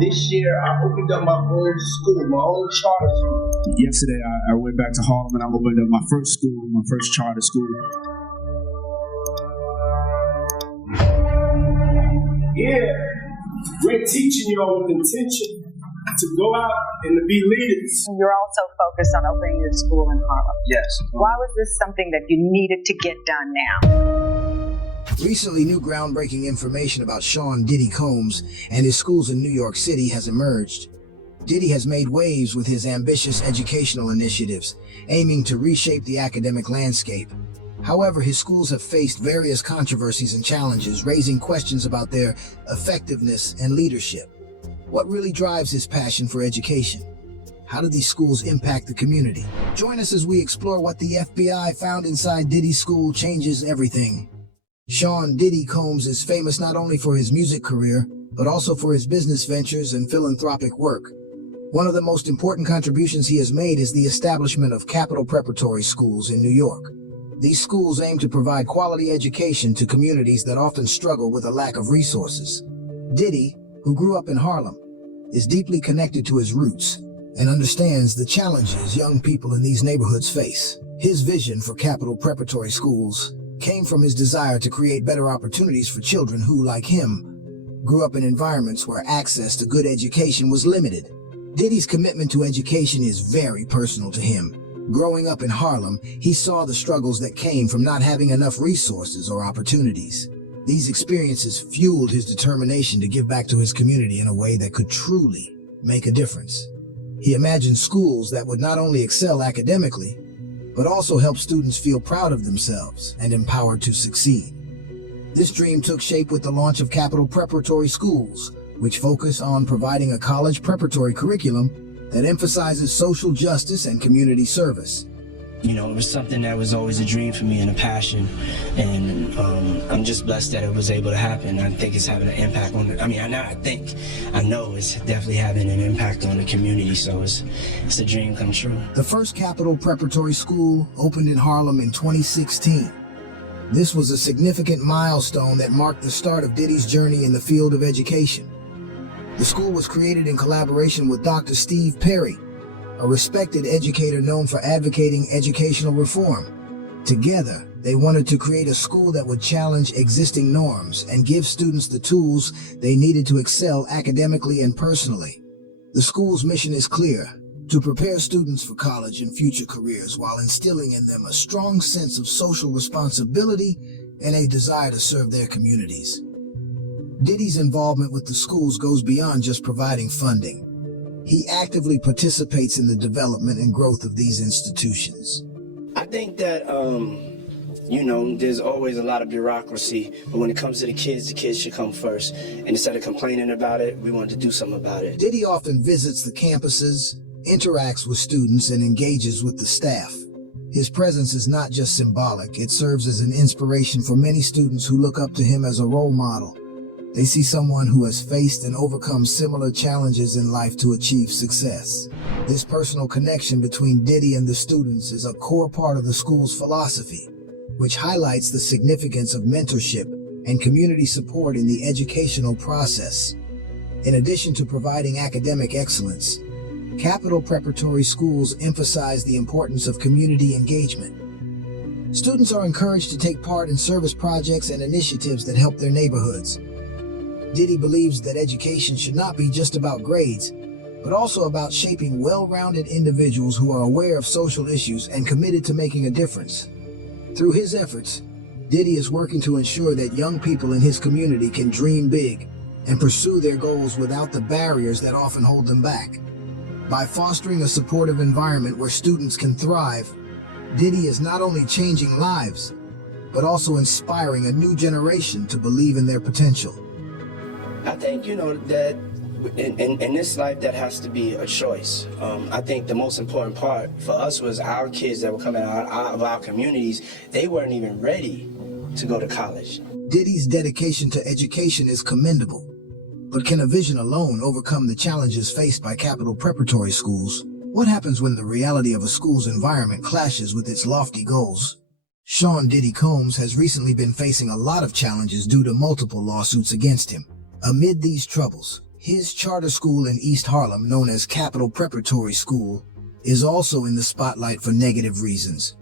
This year, I opened up my own school, my own charter school. Yesterday, I went back to Harlem and I opened up my first school, my first charter school. Yeah, we're teaching y'all with intention to go out and to be leaders. You're also focused on opening your school in Harlem. Yes. Why was this something that you needed to get done now? Recently, new groundbreaking information about Sean Diddy Combs and his schools in New York City has emerged. Diddy has made waves with his ambitious educational initiatives, aiming to reshape the academic landscape. However, his schools have faced various controversies and challenges, raising questions about their effectiveness and leadership. What really drives his passion for education? How do these schools impact the community? Join us as we explore what the FBI found inside Diddy's school changes everything. Sean Diddy Combs is famous not only for his music career, but also for his business ventures and philanthropic work. One of the most important contributions he has made is the establishment of Capital Preparatory Schools in New York. These schools aim to provide quality education to communities that often struggle with a lack of resources. Diddy, who grew up in Harlem, is deeply connected to his roots and understands the challenges young people in these neighborhoods face. His vision for Capital Preparatory Schools came from his desire to create better opportunities for children who, like him, grew up in environments where access to good education was limited. Diddy's commitment to education is very personal to him. Growing up in Harlem, he saw the struggles that came from not having enough resources or opportunities. These experiences fueled his determination to give back to his community in a way that could truly make a difference. He imagined schools that would not only excel academically, but also help students feel proud of themselves and empowered to succeed. This dream took shape with the launch of Capital Preparatory Schools, which focus on providing a college preparatory curriculum that emphasizes social justice and community service. You know, it was something that was always a dream for me and a passion, and I'm just blessed that it was able to happen. I think it's having an impact on I know it's definitely having an impact on the community, so it's a dream come true. The first Capital Preparatory School opened in Harlem in 2016. This was a significant milestone that marked the start of Diddy's journey in the field of education. The school was created in collaboration with Dr. Steve Perry, a respected educator known for advocating educational reform. Together, they wanted to create a school that would challenge existing norms and give students the tools they needed to excel academically and personally. The school's mission is clear: to prepare students for college and future careers while instilling in them a strong sense of social responsibility and a desire to serve their communities. Diddy's involvement with the schools goes beyond just providing funding. He actively participates in the development and growth of these institutions. I think that, there's always a lot of bureaucracy, but when it comes to the kids should come first. And instead of complaining about it, we want to do something about it. Diddy often visits the campuses, interacts with students, and engages with the staff. His presence is not just symbolic, it serves as an inspiration for many students who look up to him as a role model. They see someone who has faced and overcome similar challenges in life to achieve success. This personal connection between Diddy and the students is a core part of the school's philosophy, which highlights the significance of mentorship and community support in the educational process. In addition to providing academic excellence, Capital Preparatory Schools emphasize the importance of community engagement. Students are encouraged to take part in service projects and initiatives that help their neighborhoods. Diddy believes that education should not be just about grades, but also about shaping well-rounded individuals who are aware of social issues and committed to making a difference. Through his efforts, Diddy is working to ensure that young people in his community can dream big and pursue their goals without the barriers that often hold them back. By fostering a supportive environment where students can thrive, Diddy is not only changing lives, but also inspiring a new generation to believe in their potential. I think, that in this life, that has to be a choice. I think the most important part for us was our kids that were coming out of our communities, they weren't even ready to go to college. Diddy's dedication to education is commendable, but can a vision alone overcome the challenges faced by Capital Preparatory Schools? What happens when the reality of a school's environment clashes with its lofty goals? Sean Diddy Combs has recently been facing a lot of challenges due to multiple lawsuits against him. Amid these troubles, His charter school in East Harlem, known as Capital Preparatory School, is also in the spotlight for negative reasons.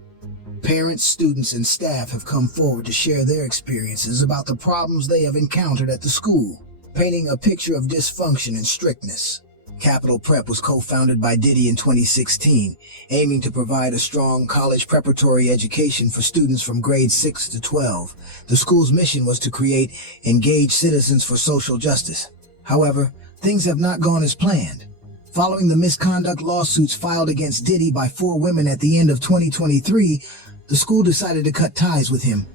Parents, students, and staff have come forward to share their experiences about the problems they have encountered at the school, painting a picture of dysfunction and strictness. Capital Prep was co-founded by Diddy in 2016, aiming to provide a strong college preparatory education for students from grades 6 to 12. The school's mission was to create engaged citizens for social justice. However, things have not gone as planned. Following the misconduct lawsuits filed against Diddy by 4 women at the end of 2023, the school decided to cut ties with him.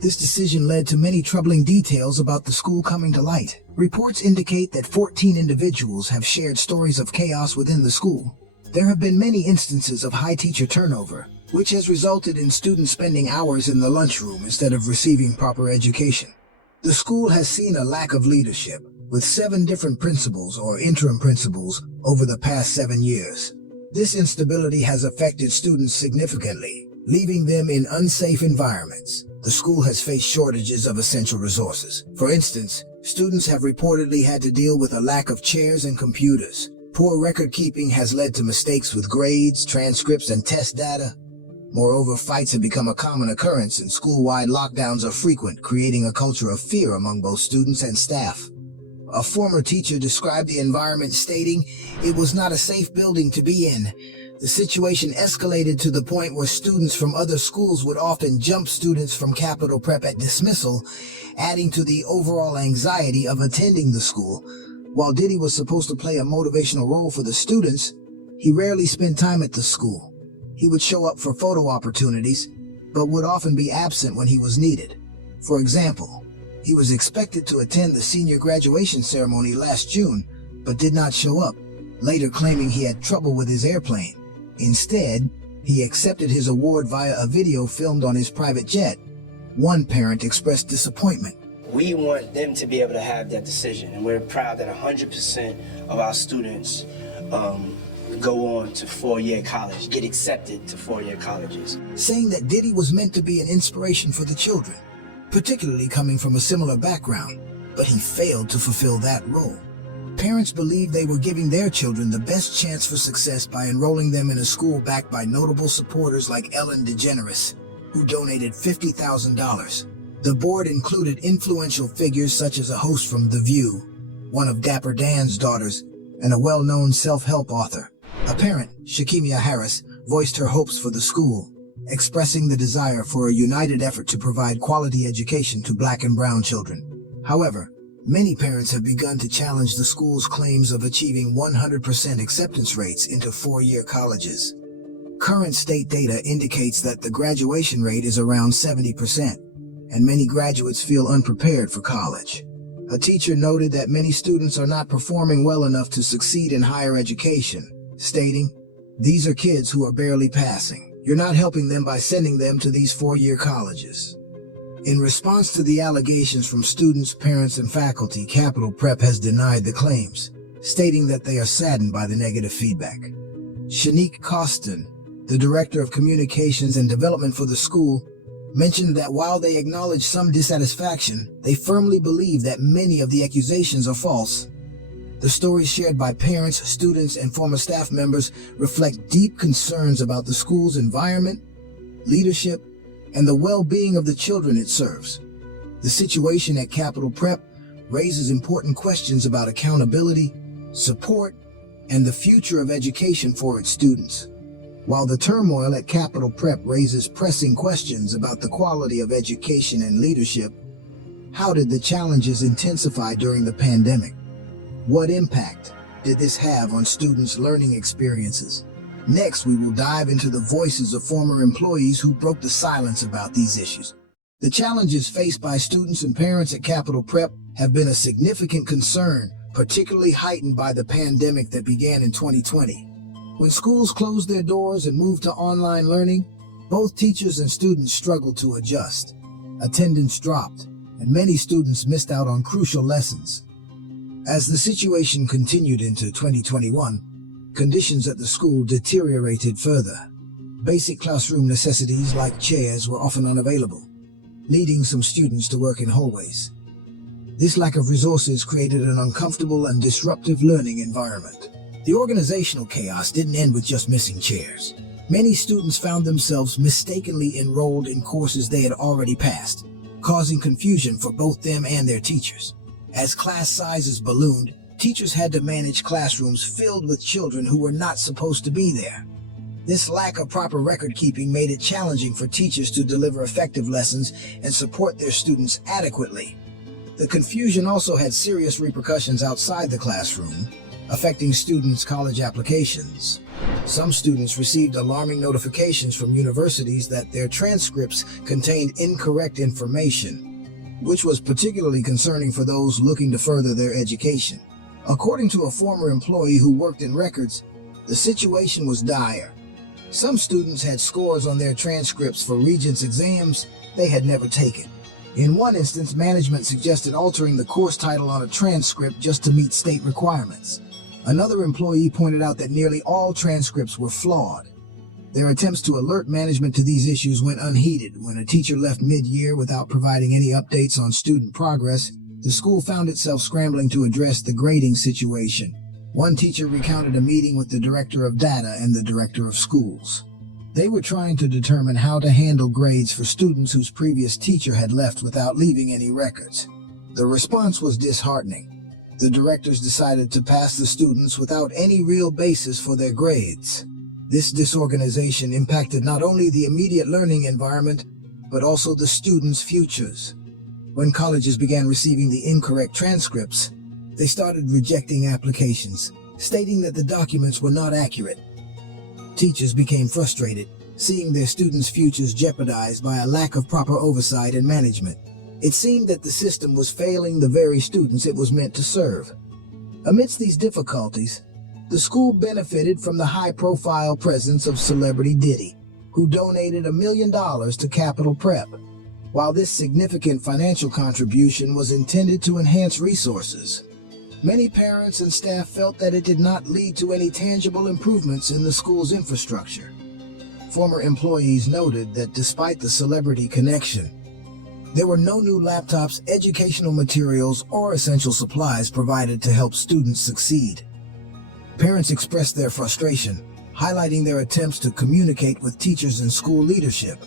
This decision led to many troubling details about the school coming to light. Reports indicate that 14 individuals have shared stories of chaos within the school. There have been many instances of high teacher turnover, which has resulted in students spending hours in the lunchroom instead of receiving proper education. The school has seen a lack of leadership, with 7 different principals or interim principals over the past 7 years. This instability has affected students significantly, leaving them in unsafe environments. The school has faced shortages of essential resources. For instance, students have reportedly had to deal with a lack of chairs and computers. Poor record keeping has led to mistakes with grades, transcripts, and test data. Moreover, fights have become a common occurrence and school-wide lockdowns are frequent, creating a culture of fear among both students and staff. A former teacher described the environment stating, "It was not a safe building to be in." The situation escalated to the point where students from other schools would often jump students from Capital Prep at dismissal, adding to the overall anxiety of attending the school. While Diddy was supposed to play a motivational role for the students, he rarely spent time at the school. He would show up for photo opportunities, but would often be absent when he was needed. For example, he was expected to attend the senior graduation ceremony last June, but did not show up, later claiming he had trouble with his airplane. Instead, he accepted his award via a video filmed on his private jet. One parent expressed disappointment. We want them to be able to have that decision, and we're proud that 100% of our students go on to 4-year college, get accepted to 4-year colleges. Saying that Diddy was meant to be an inspiration for the children, particularly coming from a similar background, but he failed to fulfill that role. Parents believed they were giving their children the best chance for success by enrolling them in a school backed by notable supporters like Ellen DeGeneres, who donated $50,000. The board included influential figures such as a host from The View, one of Dapper Dan's daughters, and a well-known self-help author. A parent, Shakimia Harris, voiced her hopes for the school, expressing the desire for a united effort to provide quality education to Black and brown children. However, many parents have begun to challenge the school's claims of achieving 100% acceptance rates into 4-year colleges. Current state data indicates that the graduation rate is around 70%, and many graduates feel unprepared for college. A teacher noted that many students are not performing well enough to succeed in higher education, stating, "These are kids who are barely passing. You're not helping them by sending them to these 4-year colleges." In response to the allegations from students, parents, and faculty, Capital Prep has denied the claims, stating that they are saddened by the negative feedback. Shanique Costin, the Director of Communications and Development for the school, mentioned that while they acknowledge some dissatisfaction, they firmly believe that many of the accusations are false. The stories shared by parents, students, and former staff members reflect deep concerns about the school's environment, leadership, and the well-being of the children it serves. The situation at Capital Prep raises important questions about accountability, support, and the future of education for its students. While the turmoil at Capital Prep raises pressing questions about the quality of education and leadership, how did the challenges intensify during the pandemic? What impact did this have on students' learning experiences? Next, we will dive into the voices of former employees who broke the silence about these issues. The challenges faced by students and parents at Capital Prep have been a significant concern, particularly heightened by the pandemic that began in 2020. When schools closed their doors and moved to online learning, both teachers and students struggled to adjust. Attendance dropped, and many students missed out on crucial lessons. As the situation continued into 2021, conditions at the school deteriorated further. Basic classroom necessities like chairs were often unavailable, leading some students to work in hallways. This lack of resources created an uncomfortable and disruptive learning environment. The organizational chaos didn't end with just missing chairs. Many students found themselves mistakenly enrolled in courses they had already passed, causing confusion for both them and their teachers. As class sizes ballooned, teachers had to manage classrooms filled with children who were not supposed to be there. This lack of proper record keeping made it challenging for teachers to deliver effective lessons and support their students adequately. The confusion also had serious repercussions outside the classroom, affecting students' college applications. Some students received alarming notifications from universities that their transcripts contained incorrect information, which was particularly concerning for those looking to further their education. According to a former employee who worked in records, the situation was dire. Some students had scores on their transcripts for Regents exams they had never taken. In one instance, management suggested altering the course title on a transcript just to meet state requirements. Another employee pointed out that nearly all transcripts were flawed. Their attempts to alert management to these issues went unheeded. When a teacher left mid-year without providing any updates on student progress, the school found itself scrambling to address the grading situation. One teacher recounted a meeting with the director of data and the director of schools. They were trying to determine how to handle grades for students whose previous teacher had left without leaving any records. The response was disheartening. The directors decided to pass the students without any real basis for their grades. This disorganization impacted not only the immediate learning environment, but also the students' futures. When colleges began receiving the incorrect transcripts, they started rejecting applications, stating that the documents were not accurate. Teachers became frustrated, seeing their students' futures jeopardized by a lack of proper oversight and management. It seemed that the system was failing the very students it was meant to serve. Amidst these difficulties, the school benefited from the high-profile presence of celebrity Diddy, who donated $1 million to Capital Prep. While this significant financial contribution was intended to enhance resources, many parents and staff felt that it did not lead to any tangible improvements in the school's infrastructure. Former employees noted that despite the celebrity connection, there were no new laptops, educational materials, or essential supplies provided to help students succeed. Parents expressed their frustration, highlighting their attempts to communicate with teachers and school leadership.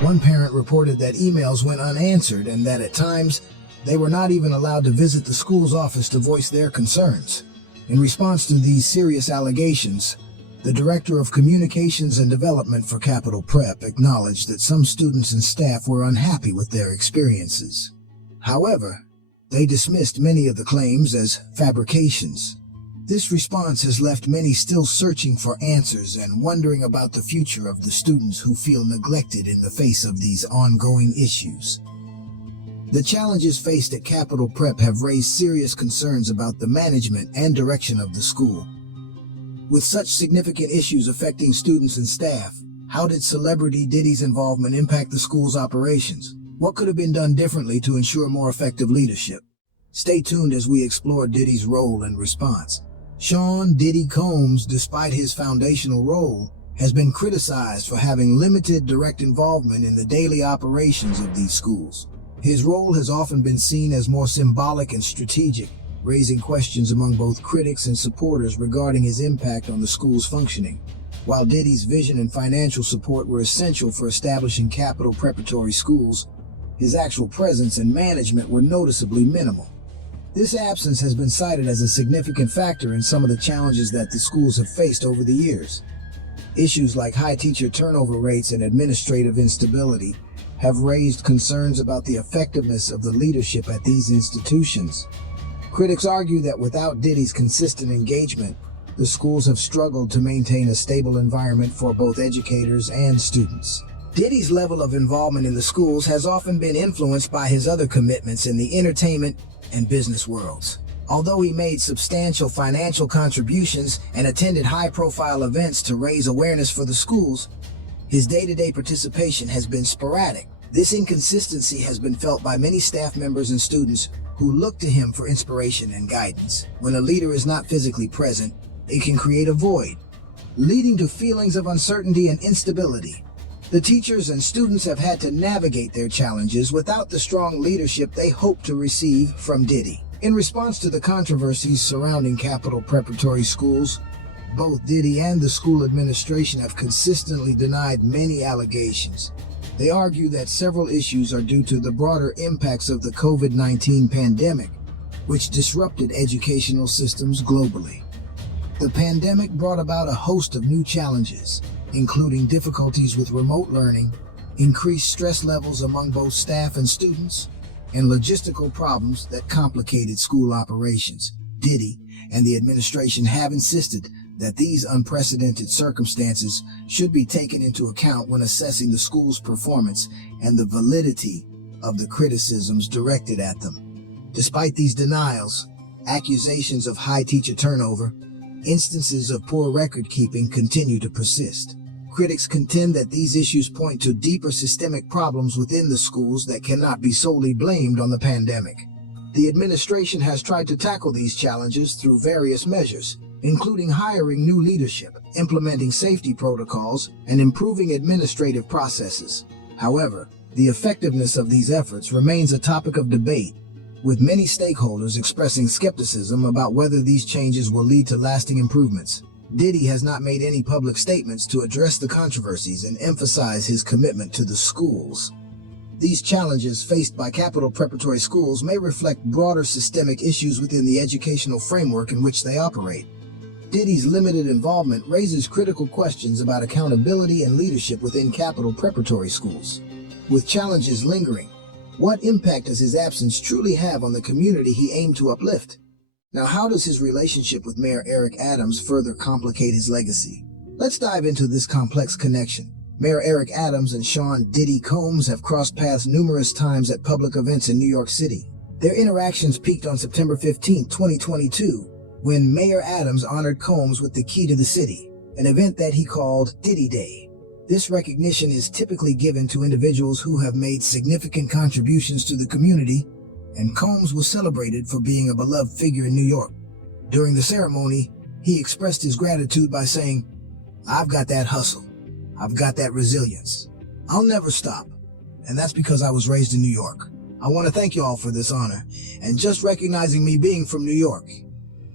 One parent reported that emails went unanswered and that at times, they were not even allowed to visit the school's office to voice their concerns. In response to these serious allegations, the Director of Communications and Development for Capital Prep acknowledged that some students and staff were unhappy with their experiences. However, they dismissed many of the claims as fabrications. This response has left many still searching for answers and wondering about the future of the students who feel neglected in the face of these ongoing issues. The challenges faced at Capital Prep have raised serious concerns about the management and direction of the school. With such significant issues affecting students and staff, how did celebrity Diddy's involvement impact the school's operations? What could have been done differently to ensure more effective leadership? Stay tuned as we explore Diddy's role and response. Sean "Diddy" Combs, despite his foundational role, has been criticized for having limited direct involvement in the daily operations of these schools. His role has often been seen as more symbolic and strategic, raising questions among both critics and supporters regarding his impact on the school's functioning. While Diddy's vision and financial support were essential for establishing Capital Preparatory Schools, his actual presence and management were noticeably minimal. This absence has been cited as a significant factor in some of the challenges that the schools have faced over the years. Issues like high teacher turnover rates and administrative instability have raised concerns about the effectiveness of the leadership at these institutions. Critics argue that without Diddy's consistent engagement, the schools have struggled to maintain a stable environment for both educators and students. Diddy's level of involvement in the schools has often been influenced by his other commitments in the entertainment and business worlds. Although he made substantial financial contributions and attended high-profile events to raise awareness for the schools, his day-to-day participation has been sporadic. This inconsistency has been felt by many staff members and students who look to him for inspiration and guidance. When a leader is not physically present, it can create a void, leading to feelings of uncertainty and instability. The teachers and students have had to navigate their challenges without the strong leadership they hope to receive from Diddy. In response to the controversies surrounding Capital Preparatory Schools, both Diddy and the school administration have consistently denied many allegations. They argue that several issues are due to the broader impacts of the COVID-19 pandemic, which disrupted educational systems globally. The pandemic brought about a host of new challenges, including difficulties with remote learning, increased stress levels among both staff and students, and logistical problems that complicated school operations. Diddy and the administration have insisted that these unprecedented circumstances should be taken into account when assessing the school's performance and the validity of the criticisms directed at them. Despite these denials, accusations of high teacher turnover, instances of poor record keeping continue to persist. Critics contend that these issues point to deeper systemic problems within the schools that cannot be solely blamed on the pandemic. The administration has tried to tackle these challenges through various measures, including hiring new leadership, implementing safety protocols, and improving administrative processes. However, the effectiveness of these efforts remains a topic of debate, with many stakeholders expressing skepticism about whether these changes will lead to lasting improvements. Diddy has not made any public statements to address the controversies and emphasize his commitment to the schools. These challenges faced by Capital Preparatory Schools may reflect broader systemic issues within the educational framework in which they operate. Diddy's limited involvement raises critical questions about accountability and leadership within Capital Preparatory Schools. With challenges lingering, what impact does his absence truly have on the community he aimed to uplift? Now, how does his relationship with Mayor Eric Adams further complicate his legacy? Let's dive into this complex connection. Mayor Eric Adams and Sean "Diddy" Combs have crossed paths numerous times at public events in New York City. Their interactions peaked on September 15, 2022, when Mayor Adams honored Combs with the key to the city, an event that he called Diddy Day. This recognition is typically given to individuals who have made significant contributions to the community, and Combs was celebrated for being a beloved figure in New York. During the ceremony, he expressed his gratitude by saying, "I've got that hustle. I've got that resilience. I'll never stop. And that's because I was raised in New York. I want to thank you all for this honor and just recognizing me being from New York."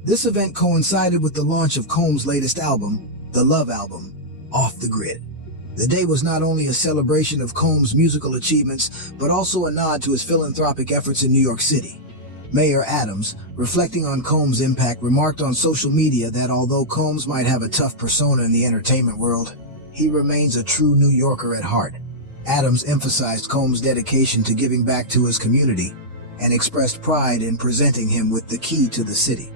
This event coincided with the launch of Combs' latest album, the Love Album, Off the Grid. The day was not only a celebration of Combs' musical achievements, but also a nod to his philanthropic efforts in New York City. Mayor Adams, reflecting on Combs' impact, remarked on social media that although Combs might have a tough persona in the entertainment world, he remains a true New Yorker at heart. Adams emphasized Combs' dedication to giving back to his community and expressed pride in presenting him with the key to the city.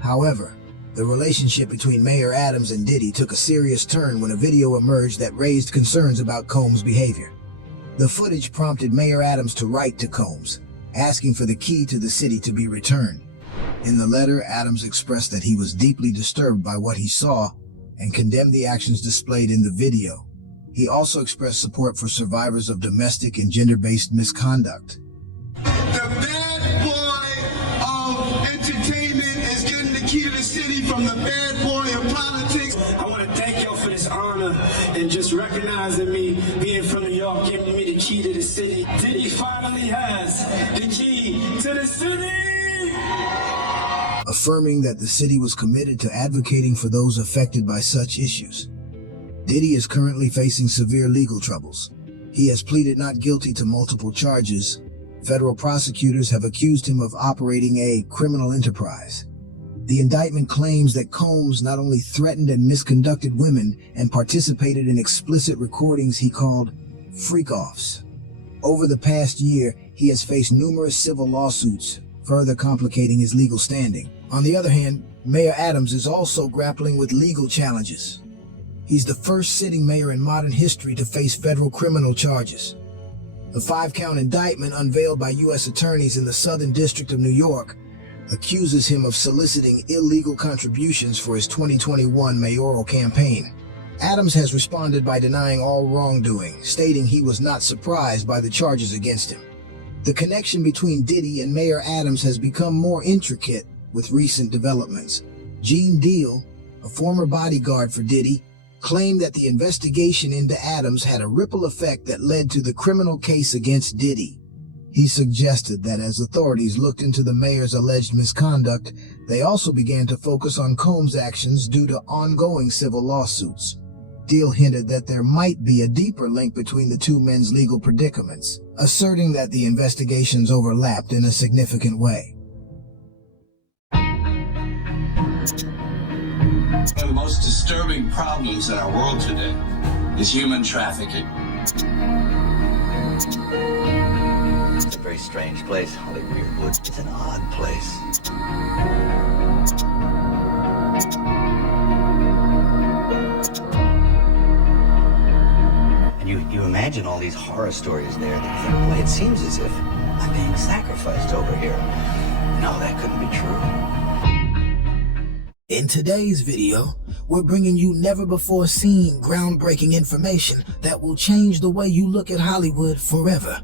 However, the relationship between Mayor Adams and Diddy took a serious turn when a video emerged that raised concerns about Combs' behavior. The footage prompted Mayor Adams to write to Combs, asking for the key to the city to be returned. In the letter, Adams expressed that he was deeply disturbed by what he saw and condemned the actions displayed in the video. He also expressed support for survivors of domestic and gender-based misconduct. The bad boy of entertainment is getting the key to the city from the bad boy of politics. I want to thank y'all for this honor and just recognizing me being from New York, giving me the key to the city. Diddy finally has the key to the city! Affirming that the city was committed to advocating for those affected by such issues. Diddy is currently facing severe legal troubles. He has pleaded not guilty to multiple charges. Federal prosecutors have accused him of operating a criminal enterprise. The indictment claims that Combs not only threatened and misconducted women and participated in explicit recordings he called freak-offs. Over the past year, he has faced numerous civil lawsuits, further complicating his legal standing. On the other hand, Mayor Adams is also grappling with legal challenges. He's the first sitting mayor in modern history to face federal criminal charges. The 5-count indictment unveiled by U.S. attorneys in the Southern District of New York accuses him of soliciting illegal contributions for his 2021 mayoral campaign. Adams has responded by denying all wrongdoing, stating he was not surprised by the charges against him. The connection between Diddy and Mayor Adams has become more intricate with recent developments. Gene Deal, a former bodyguard for Diddy, claimed that the investigation into Adams had a ripple effect that led to the criminal case against Diddy. He suggested that as authorities looked into the mayor's alleged misconduct, they also began to focus on Combs' actions due to ongoing civil lawsuits. Deal hinted that there might be a deeper link between the two men's legal predicaments, asserting that the investigations overlapped in a significant way. One of the most disturbing problems in our world today is human trafficking. It's a very strange place, Hollywood. It's an odd place. And you imagine all these horror stories there that you think, boy, it seems as if I'm being sacrificed over here. No, that couldn't be true. In today's video, we're bringing you never-before-seen groundbreaking information that will change the way you look at Hollywood forever.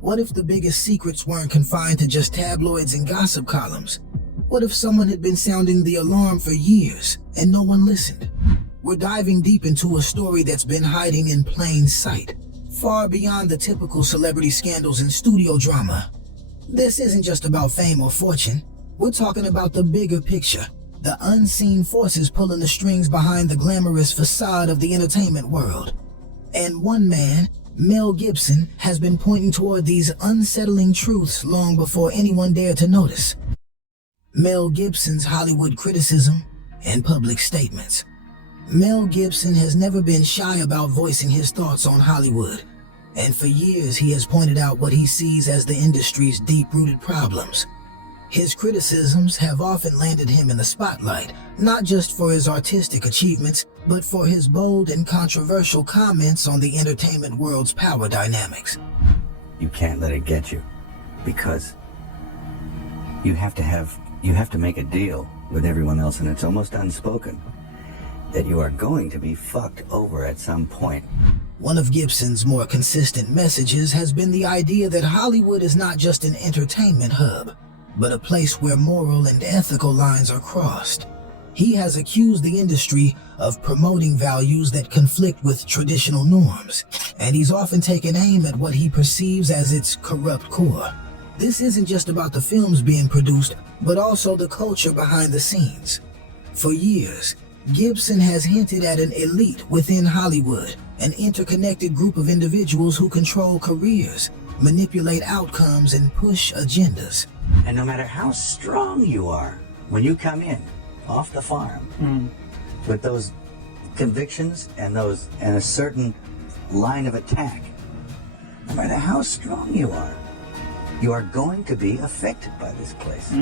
What if the biggest secrets weren't confined to just tabloids and gossip columns? What if someone had been sounding the alarm for years and no one listened? We're diving deep into a story that's been hiding in plain sight, far beyond the typical celebrity scandals and studio drama. This isn't just about fame or fortune. We're talking about the bigger picture. The unseen forces pulling the strings behind the glamorous facade of the entertainment world. And one man, Mel Gibson, has been pointing toward these unsettling truths long before anyone dared to notice. Mel Gibson's Hollywood criticism and public statements. Mel Gibson has never been shy about voicing his thoughts on Hollywood, and for years he has pointed out what he sees as the industry's deep-rooted problems. His criticisms have often landed him in the spotlight, not just for his artistic achievements, but for his bold and controversial comments on the entertainment world's power dynamics. You can't let it get you, because you have to make a deal with everyone else, and it's almost unspoken that you are going to be fucked over at some point. One of Gibson's more consistent messages has been the idea that Hollywood is not just an entertainment hub, but a place where moral and ethical lines are crossed. He has accused the industry of promoting values that conflict with traditional norms, and he's often taken aim at what he perceives as its corrupt core. This isn't just about the films being produced, but also the culture behind the scenes. For years, Gibson has hinted at an elite within Hollywood, an interconnected group of individuals who control careers, manipulate outcomes, and push agendas. And no matter how strong you are, when you come in off the farm with those convictions and a certain line of attack, no matter how strong you are going to be affected by this place.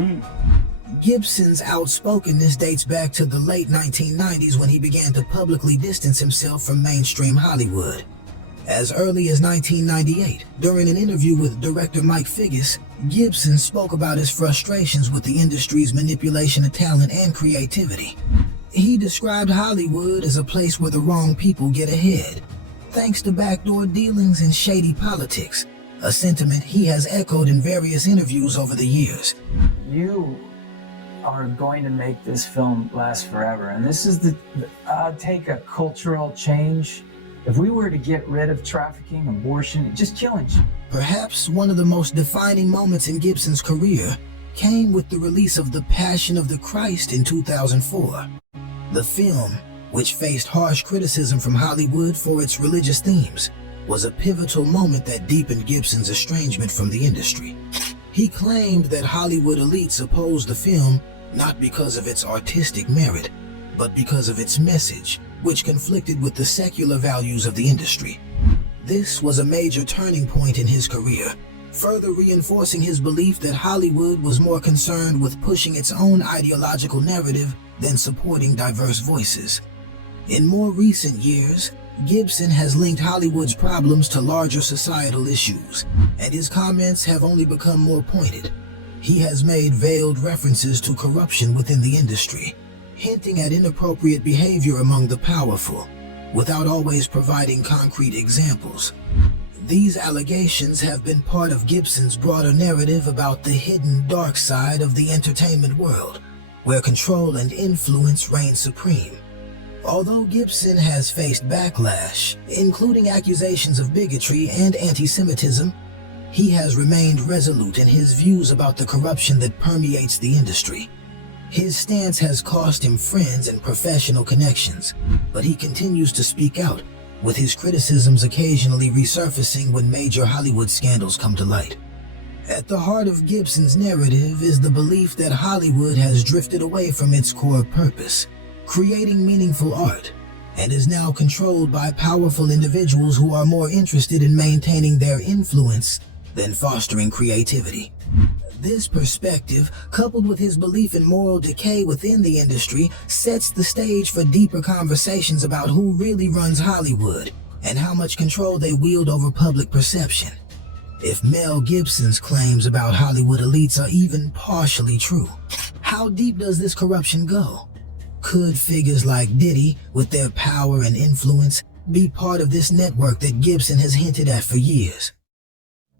Gibson's outspokenness dates back to the late 1990s when he began to publicly distance himself from mainstream Hollywood. As early as 1998, during an interview with director Mike Figgis, Gibson spoke about his frustrations with the industry's manipulation of talent and creativity. He described Hollywood as a place where the wrong people get ahead, thanks to backdoor dealings and shady politics, a sentiment he has echoed in various interviews over the years. You are going to make this film last forever, and this is take a cultural change. If we were to get rid of trafficking, abortion, just killings. Perhaps one of the most defining moments in Gibson's career came with the release of The Passion of the Christ in 2004. The film, which faced harsh criticism from Hollywood for its religious themes, was a pivotal moment that deepened Gibson's estrangement from the industry. He claimed that Hollywood elites opposed the film not because of its artistic merit, but because of its message, which conflicted with the secular values of the industry. This was a major turning point in his career, further reinforcing his belief that Hollywood was more concerned with pushing its own ideological narrative than supporting diverse voices. In more recent years, Gibson has linked Hollywood's problems to larger societal issues, and his comments have only become more pointed. He has made veiled references to corruption within the industry, hinting at inappropriate behavior among the powerful, without always providing concrete examples. These allegations have been part of Gibson's broader narrative about the hidden dark side of the entertainment world, where control and influence reign supreme. Although Gibson has faced backlash, including accusations of bigotry and anti-Semitism, he has remained resolute in his views about the corruption that permeates the industry. His stance has cost him friends and professional connections, but he continues to speak out, with his criticisms occasionally resurfacing when major Hollywood scandals come to light. At the heart of Gibson's narrative is the belief that Hollywood has drifted away from its core purpose, creating meaningful art, and is now controlled by powerful individuals who are more interested in maintaining their influence than fostering creativity. This perspective, coupled with his belief in moral decay within the industry, sets the stage for deeper conversations about who really runs Hollywood and how much control they wield over public perception. If Mel Gibson's claims about Hollywood elites are even partially true, how deep does this corruption go? Could figures like Diddy, with their power and influence, be part of this network that Gibson has hinted at for years?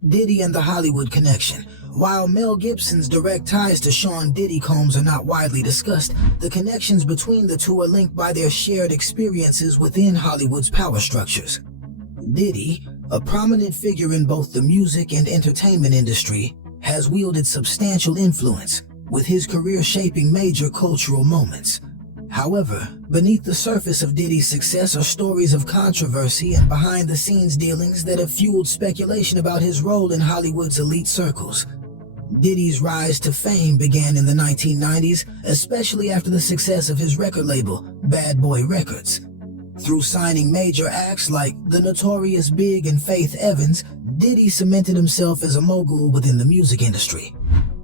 Diddy and the Hollywood connection. While Mel Gibson's direct ties to Sean Diddy Combs are not widely discussed, the connections between the two are linked by their shared experiences within Hollywood's power structures. Diddy, a prominent figure in both the music and entertainment industry, has wielded substantial influence, with his career shaping major cultural moments. However, beneath the surface of Diddy's success are stories of controversy and behind-the-scenes dealings that have fueled speculation about his role in Hollywood's elite circles. Diddy's rise to fame began in the 1990s, especially after the success of his record label, Bad Boy Records. Through signing major acts like the Notorious Big and Faith Evans, Diddy cemented himself as a mogul within the music industry.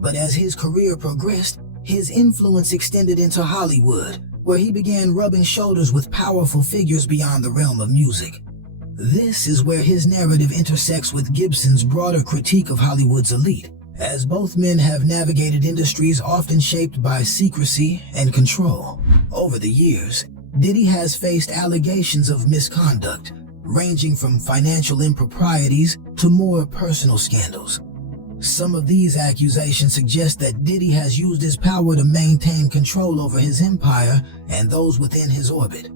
But as his career progressed, his influence extended into Hollywood, where he began rubbing shoulders with powerful figures beyond the realm of music. This is where his narrative intersects with Gibson's broader critique of Hollywood's elite, as both men have navigated industries often shaped by secrecy and control. Over the years, Diddy has faced allegations of misconduct, ranging from financial improprieties to more personal scandals. Some of these accusations suggest that Diddy has used his power to maintain control over his empire and those within his orbit.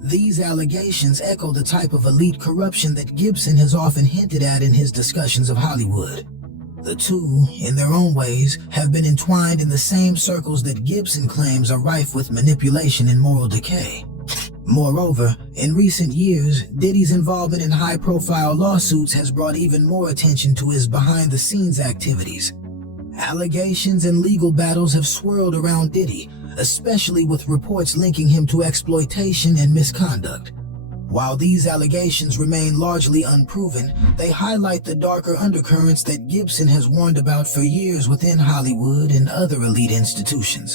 These allegations echo the type of elite corruption that Gibson has often hinted at in his discussions of Hollywood. The two, in their own ways, have been entwined in the same circles that Gibson claims are rife with manipulation and moral decay. Moreover, in recent years, Diddy's involvement in high-profile lawsuits has brought even more attention to his behind-the-scenes activities. Allegations and legal battles have swirled around Diddy, especially with reports linking him to exploitation and misconduct. While these allegations remain largely unproven, they highlight the darker undercurrents that Gibson has warned about for years within Hollywood and other elite institutions.